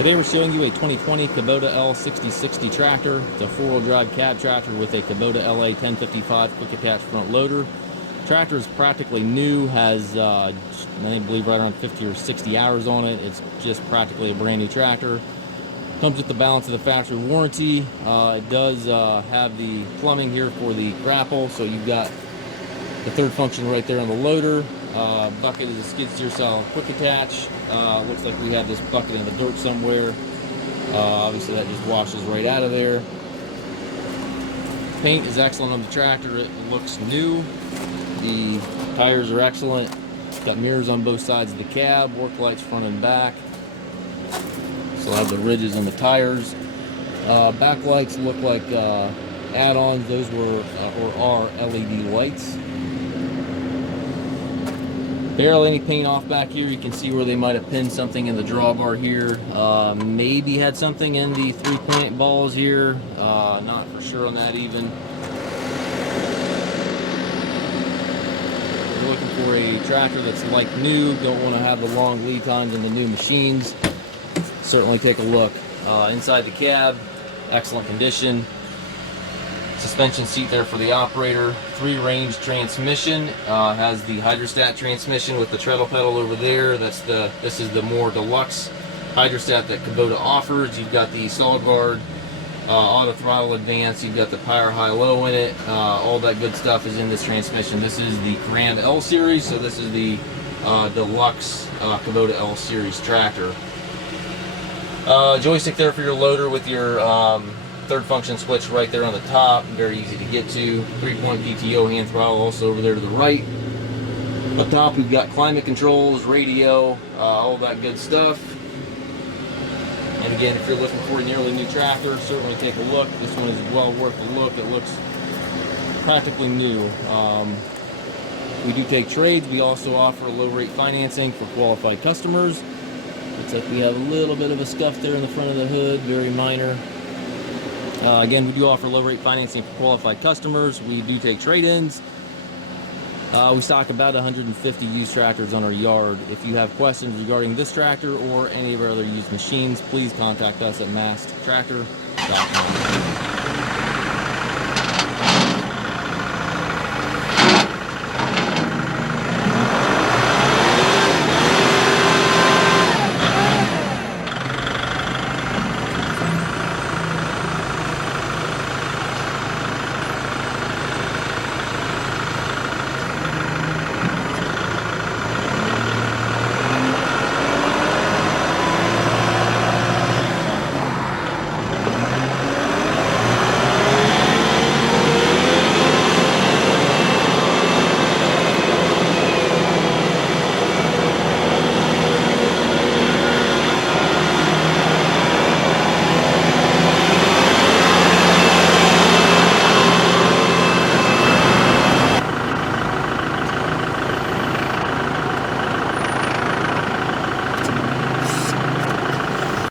Today we're showing you a 2020 Kubota L6060 tractor. It's a four-wheel drive cab tractor with a Kubota LA1055 quick attach front loader. Tractor is practically new, has I believe right around 50 or 60 hours on it. It's just practically a brand new tractor. Comes with the balance of the factory warranty. It does have the plumbing here for the grapple, so you've got the third function right there on the loader. Bucket is a skid steer style quick attach. Looks like we have this bucket in the dirt somewhere. Obviously that just washes right out of there. Paint is excellent on the tractor. It looks new. The tires are excellent. It's got mirrors on both sides of the cab, work lights front and back. Still have the ridges on the tires. Back lights look like add-ons. Those were or are LED lights. Barely any paint off back here. You can see where they might have pinned something in the drawbar here. Maybe had something in the three-point balls here. Not for sure on that even. If you're looking for a tractor that's like new, don't want to have the long lead times in the new machines, certainly take a look. Inside the cab, excellent condition. Suspension seat there for the operator. 3-range transmission. Has the hydrostat transmission with the treadle pedal over there. This is the more deluxe hydrostat that Kubota offers. You've got the solid guard, auto throttle advance. You've got the power high-low in it. All that good stuff is in this transmission. This is the Grand L series, so this is the deluxe Kubota L series tractor. Joystick there for your loader with your third function switch right there on the top, very easy to get to. 3-point PTO hand throttle also over there to the right. Up top we've got climate controls, radio, all that good stuff. And again, if you're looking for a nearly new tractor, certainly take a look. This one is well worth a look. It looks practically new. We do take trades. We also offer low rate financing for qualified customers. Looks like we have a little bit of a scuff there in the front of the hood, very minor. Again, we do offer low-rate financing for qualified customers. We do take trade-ins. We stock about 150 used tractors on our yard. If you have questions regarding this tractor or any of our other used machines, please contact us at masttractor.com.